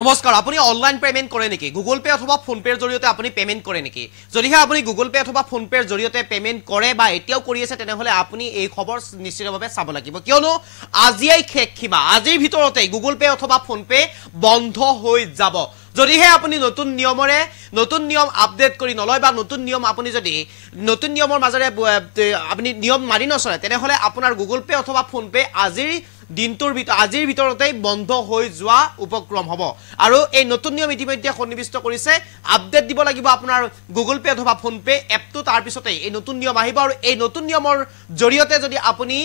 নমস্কাৰ আপুনি online payment কৰে নেকি গুগল পে অথবা ফোন পেৰ জৰিয়তে আপুনি পেমেন্ট কৰে নেকি যদিহে আপুনি গুগল পে অথবা ফোন পেৰ জৰিয়তে পেমেন্ট কৰে বা এতিয়াও কৰি আছে তেনেহলে আপুনি এই খবৰ নিশ্চিতভাৱে চাব লাগিব কিয়নো আজিই খেকখিমা আজিৰ ভিতৰতে গুগল পে অথবা ফোন পে বন্ধ হৈ যাব যদিহে আপুনি নতুন নিয়ম আপডেট কৰি নলয় বা নতুন নিয়ম আপুনি যদি নতুন নিয়মৰ মাজৰে আপুনি নিয়ম মানি নচলে তেনেহলে আপোনাৰ গুগল পে অথবা ফোন পে আজিৰ ভিতৰতে বন্ধ হৈ যোৱা উপক্ৰম হ'ব আৰু এই নতুন নিয়ম ইতিমধ্যে সন্নিবিষ্ট কৰিছে আপডেট দিব লাগিব আপোনাৰ গুগল পে অথবা ফোন পে এপটো তাৰ পিছতে এই নতুন নিয়ম আহিব আৰু এই নতুন নিয়মৰ জৰিয়তে যদি আপুনি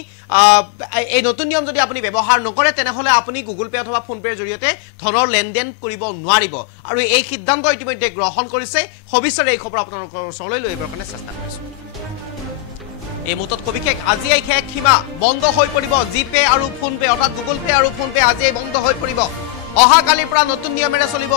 এই নতুন নিয়ম যদি আপুনি ব্যৱহাৰ নকৰে তেনেহলে আপুনি গুগল পে অথবা ফোন পেৰ জৰিয়তে ধনৰ লেনদেন কৰিব নোৱাৰিব আৰু এই সিদ্ধান্ত ইতিমধ্যে গ্ৰহণ কৰিছে ভৱিষ্যতে এই খবৰ আপোনালোকৰ ওচৰলৈ লৈ আহিবৰ কাৰণে চেষ্টা কৰিছো এই মুহূৰ্তত কবিশেষ আজি এই খেকখিমা বন্ধ হৈ পৰিব জিপে আৰু ফোন পে অৰ্থাৎ গুগল পে আৰু ফোন পে আজি বন্ধ হৈ পৰিব অহা কালিৰ পৰা নতুন নিয়মেৰে চলিব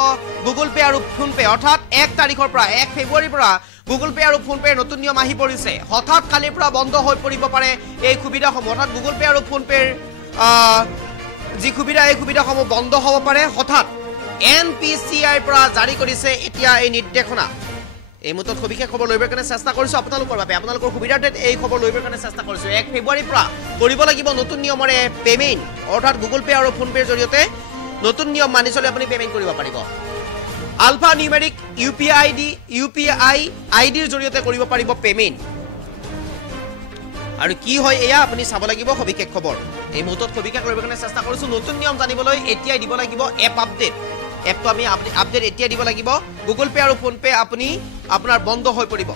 গুগল পে আৰু ফোন পে অৰ্থাৎ 1 তাৰিখৰ পৰা 1 ফেব্ৰুৱাৰীৰ পৰা গুগল পে আৰু ফোন পে নতুন নিয়ম আহি পৰিছে হঠাৎ কালিৰ পৰা বন্ধ হৈ পৰিব পাৰে এই সুবিধাসমূহ অৰ্থাৎ গুগল পে আৰু ফোন পেৰ যি সুবিধা এই সুবিধাসমূহ বন্ধ হ'ব পাৰে হঠাৎ এনপিসিআইৰ পৰা জাৰি কৰিছে এতিয়া এই নিৰ্দেশনা এই মুহূৰ্তত সবিশেষ খবৰ লৈবৰ কাৰণে চেষ্টা কৰিছো আপোনালোকৰ বাবে আপোনালোকৰ সুবিধাৰ্থে এই খবৰ লৈবৰ কাৰণে চেষ্টা কৰিছো 1 ফেব্ৰুৱাৰীৰ পৰা কৰিব লাগিব নতুন নিয়মৰে পেমেন্ট অৰ্থাৎ গুগল পে আৰু ফোন পেৰ জৰিয়তে নতুন নিয়ম মানি চলি আপুনি পেমেন্ট কৰিব পাৰিব আলফা নিউমেৰিক ইউপিআই আইডিৰ জৰিয়তে কৰিব পাৰিব পেমেন্ট আৰু কি হয় এয়া আপুনি চাব লাগিব সবিশেষ খবৰ এই মুহূৰ্তত সবিশেষ কৰিবৰ কাৰণে চেষ্টা কৰিছো নতুন নিয়ম জানিবলৈ এতিয়াই দিব লাগিব এপ আপডেট এপটো আমি আপডেট এতিয়া দিব লাগিব গুগল পে আৰু ফোন পে আপুনি আপোনাৰ বন্ধ হৈ পৰিব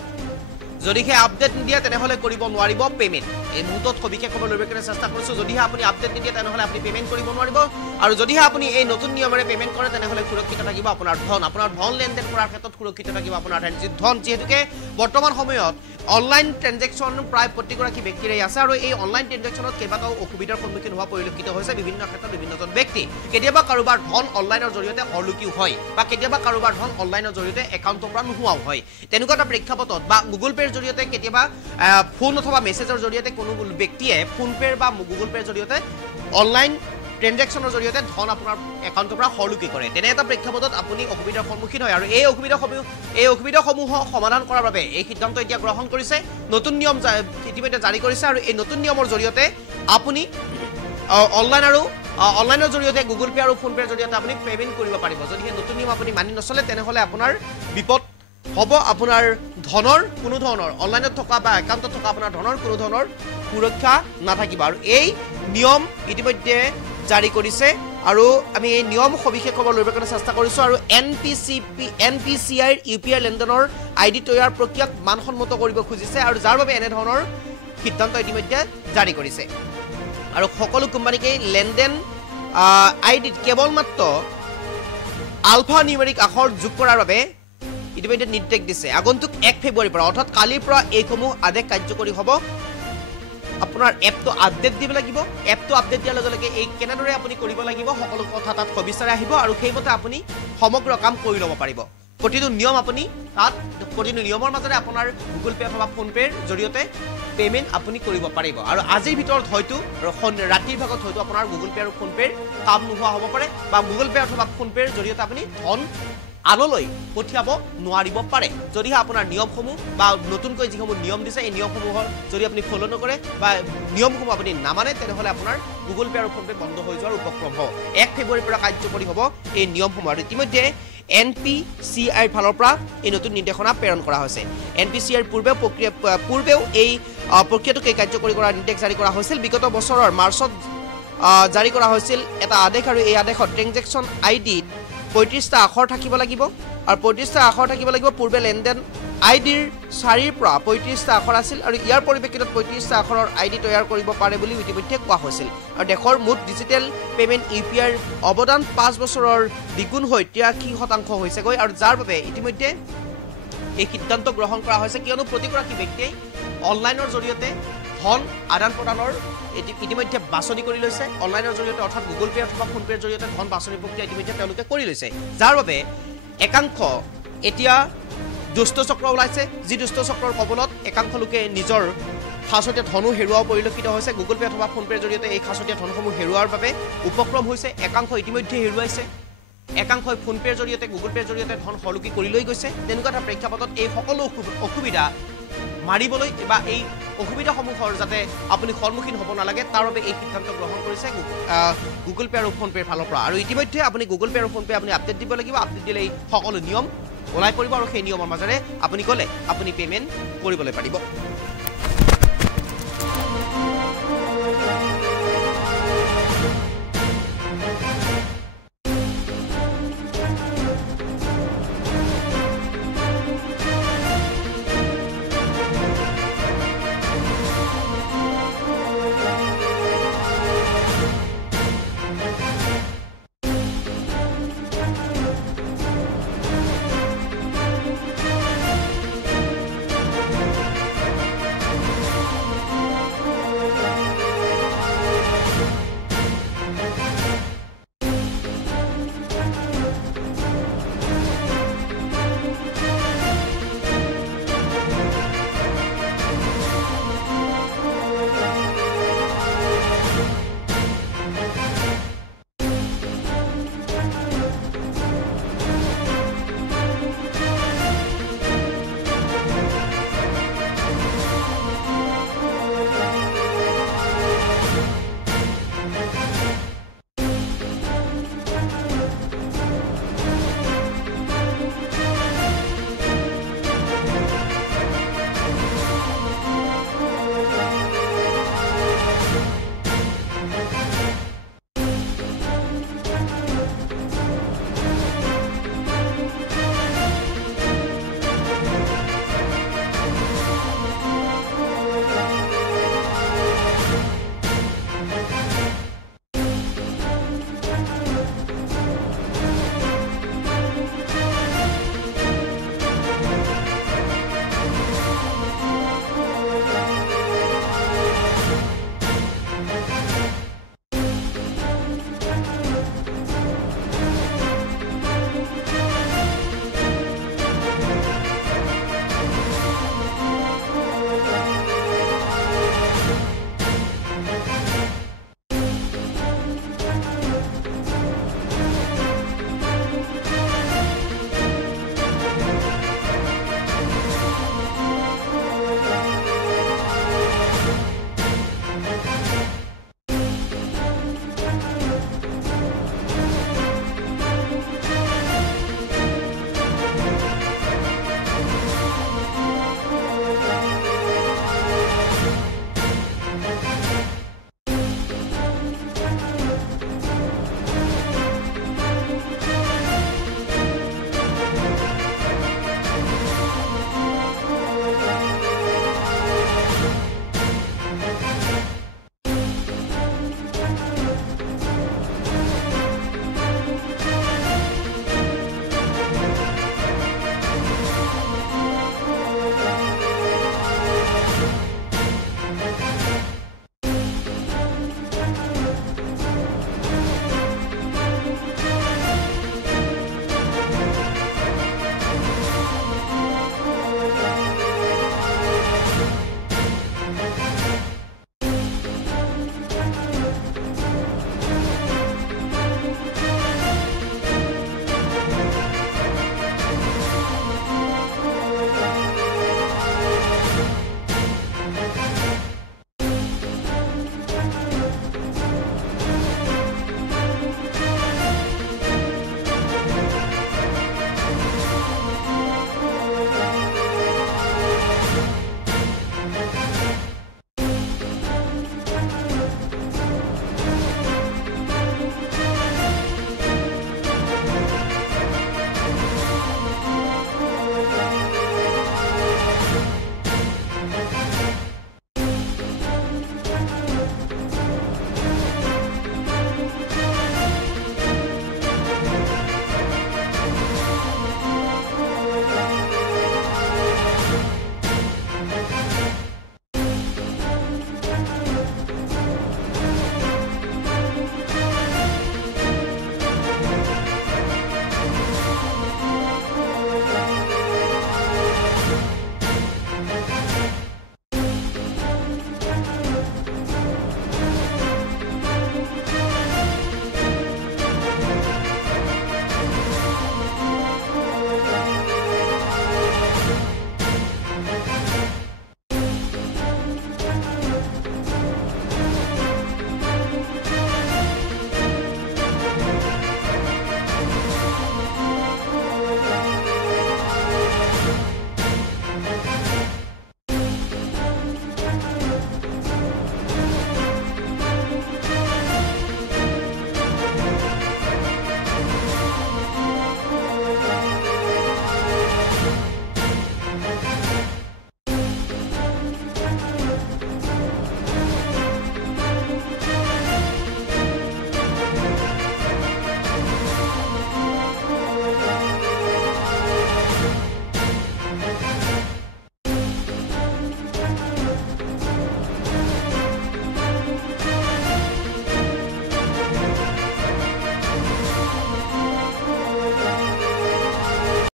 যদিহে আপডেট নিদিয়ে তেনেহলে কৰিব নোৱাৰিব পেমেন্ট এই মুহূৰ্তত সবিশেষ খবৰ লৈবৰ কাৰণে চেষ্টা কৰিছো যদিহে আপুনি আপডেট নিদিয়ে তেনেহলে আপুনি পেমেন্ট কৰিব নোৱাৰিব আৰু যদিহে আপুনি এই নতুন নিয়মেৰে পেমেন্ট কৰে তেনেহলে সুৰক্ষিত থাকিব আপোনাৰ ধন লেনদেন কৰাৰ ক্ষেত্ৰত সুৰক্ষিত থাকিব আপোনাৰ ধন যেহেতুকে বৰ্তমান সময়ত অনলাইন ট্ৰানজেকচন প্ৰায় প্ৰতিগৰাকী ব্যক্তিৰে আছে আৰু এই অনলাইন ট্ৰানজেকচনত কেইবাটাও অসুবিধাৰ সন্মুখীন হোৱা পৰিলক্ষিত হৈছে বিভিন্ন ক্ষেত্ৰত বিভিন্নজন ব্যক্তি কেতিয়াবা কাৰোবাৰ ধন অনলাইনৰ জৰিয়তে অলুকিও হয় বা কেতিয়াবা কাৰোবাৰ ধন অনলাইনৰ জৰিয়তে একাউণ্টৰ পৰা নোহোৱাও হয় তেনেকুৱা এটা প্ৰেক্ষাপটত বা গুগল পেৰ জৰিয়তে কেতিয়াবা ফোন অথবা মেছেজৰ জৰিয়তে কোনো ব্যক্তিয়ে ফোন পেৰ বা গুগল পেৰ জৰিয়তে অনলাইন ট্ৰানজেকচনৰ জৰিয়তে ধন আপোনাৰ একাউণ্টৰ পৰা হলুকি কৰে তেনে এটা প্ৰেক্ষাপটত আপুনি অসুবিধাৰ সন্মুখীন হয় আৰু এই অসুবিধাসমূহ সমাধান কৰাৰ বাবে এই সিদ্ধান্ত এতিয়া গ্ৰহণ কৰিছে নতুন নিয়ম ইতিমধ্যে জাৰি কৰিছে আৰু এই নতুন নিয়মৰ জৰিয়তে আপুনি অনলাইনৰ জৰিয়তে গুগল পে আৰু ফোন পেৰ জৰিয়তে আপুনি পেমেন্ট কৰিব পাৰিব যদিহে নতুন নিয়ম আপুনি মানি নচলে তেনেহলে আপোনাৰ বিপদ হ'ব আপোনাৰ ধনৰ কোনো ধৰণৰ অনলাইনত থকা বা একাউণ্টত থকা আপোনাৰ ধনৰ কোনো ধৰণৰ সুৰক্ষা নাথাকিব আৰু এই নিয়ম ইতিমধ্যে জাৰি কৰিছে আৰু আমি এই নিয়ম সবিশেষ খবৰ লৈবৰ কাৰণে চেষ্টা কৰিছো আৰু এনপিসিআইৰ ইউপিআই লেনদেনৰ আইডি তৈয়াৰ প্ৰক্ৰিয়াক মানসন্মত কৰিব খুজিছে আৰু যাৰ বাবে এনে ধৰণৰ সিদ্ধান্ত ইতিমধ্যে জাৰি কৰিছে আৰু সকলো কোম্পানীকে লেনদেন আইডিত কেৱল মাত্ৰ আলফা নিউমেৰিক আখৰ যোগ কৰাৰ বাবে ইতিমধ্যে নিৰ্দেশ দিছে আগন্তুক 1 ফেব্ৰুৱাৰীৰ পৰা অৰ্থাৎ কালিৰ পৰা এইসমূহ আদেশ কাৰ্যকৰী হ'ব আপোনাৰ এপটো আপডেট দিব লাগিব এপটো আপডেট দিয়াৰ লগে লগে এই কেনেদৰে আপুনি কৰিব লাগিব সকলো কথা তাত সবিস্তাৰে আহিব আৰু সেইমতে আপুনি সমগ্ৰ কাম কৰি ল'ব পাৰিব প্ৰতিটো নিয়ম আপুনি তাত প্ৰতিটো নিয়মৰ মাজৰে আপোনাৰ গুগল পে অথবা ফোন পেৰ জৰিয়তে পেমেন্ট আপুনি কৰিব পাৰিব আৰু আজিৰ ভিতৰত হয়তো ৰাতিৰ ভাগত হয়তো আপোনাৰ গুগল পে আৰু ফোন পেৰ কাম নোহোৱা হ'ব পাৰে বা গুগল পে অথবা ফোন পেৰ জৰিয়তে আপুনি ধন আনলৈ পঠিয়াব নোৱাৰিব পাৰে যদিহে আপোনাৰ নিয়মসমূহ বা নতুনকৈ যিসমূহ নিয়ম দিছে এই নিয়মসমূহৰ যদি আপুনি ফলো নকৰে বা নিয়মসমূহ আপুনি নামানে তেনেহলে আপোনাৰ গুগল পে আৰু ফোন পে বন্ধ হৈ যোৱাৰ উপক্ৰম হ'ব 1 ফেব্ৰুৱাৰীৰ পৰা কাৰ্যকৰী হ'ব এই নিয়মসমূহ আৰু ইতিমধ্যে এনপিসিআইৰ ফালৰ পৰা এই নতুন নিৰ্দেশনা প্ৰেৰণ কৰা হৈছে এনপিসিআইৰ পূৰ্বেও এই প্ৰক্ৰিয়াটোকে কাৰ্যকৰী কৰাৰ নিৰ্দেশ জাৰি কৰা হৈছিল বিগত বছৰৰ মাৰ্চত জাৰি কৰা হৈছিল এটা আদেশ আৰু এই আদেশত ট্ৰানজেকচন আইডিত 35টা আখৰ থাকিব লাগিব আৰু 35টা আখৰ থাকিব লাগিব পূৰ্বে লেনদেন আইডিৰ 4ৰ পৰা 35টা আখৰ আছিল আৰু ইয়াৰ পৰিপ্ৰেক্ষিতত 35টা আখৰৰ আইডি তৈয়াৰ কৰিব পাৰে বুলি ইতিমধ্যে কোৱা হৈছিল আৰু দেশৰ মুঠ ডিজিটেল পেমেন্ট ইউপিআইৰ অৱদান 5 বছৰৰ দ্বিগুণ হৈ 83% হৈছেগৈ আৰু যাৰ বাবে ইতিমধ্যে এই সিদ্ধান্ত গ্ৰহণ কৰা হৈছে কিয়নো প্ৰতিগৰাকী ব্যক্তিয়ে অনলাইনৰ জৰিয়তে ধন আদান প্ৰদানৰ ইতিমধ্যে বাছনি কৰি লৈছে অনলাইনৰ জৰিয়তে অৰ্থাৎ গুগল পে অথবা ফোন পেৰ জৰিয়তে ধন বাছনি প্ৰক্ৰিয়া ইতিমধ্যে তেওঁলোকে কৰি লৈছে যাৰ বাবে একাংশ এতিয়া দুষ্ট চক্ৰ ওলাইছে যি দুষ্ট চক্ৰৰ কবলত একাংশ লোকে নিজৰ খাসতীয়া ধনো হেৰুৱা পৰিলক্ষিত হৈছে গুগল পে অথবা ফোন পেৰ জৰিয়তে এই খাসতীয়া ধনসমূহ হেৰুৱাৰ বাবে উপক্ৰম হৈছে একাংশ ইতিমধ্যে হেৰুৱাইছে একাংশই ফোনপেৰ জৰিয়তে গুগল পেৰ জৰিয়তে ধন সলকি কৰি লৈ গৈছে তেনেকুৱা এটা প্ৰেক্ষাপটত এই সকলো অসুবিধা মাৰিবলৈ বা এই অসুবিধাসমূহৰ যাতে আপুনি সন্মুখীন হ'ব নালাগে তাৰ বাবে এই সিদ্ধান্ত গ্ৰহণ কৰিছে গুগল পে আৰু ফোনপেৰ ফালৰ পৰা আৰু ইতিমধ্যে আপুনি গুগল পে আৰু ফোনপে আপুনি আপডেট দিব লাগিব আপডেট দিলে এই সকলো নিয়ম ওলাই পৰিব আৰু সেই নিয়মৰ মাজেৰে আপুনি গ'লে আপুনি পে'মেণ্ট কৰিবলৈ পাৰিব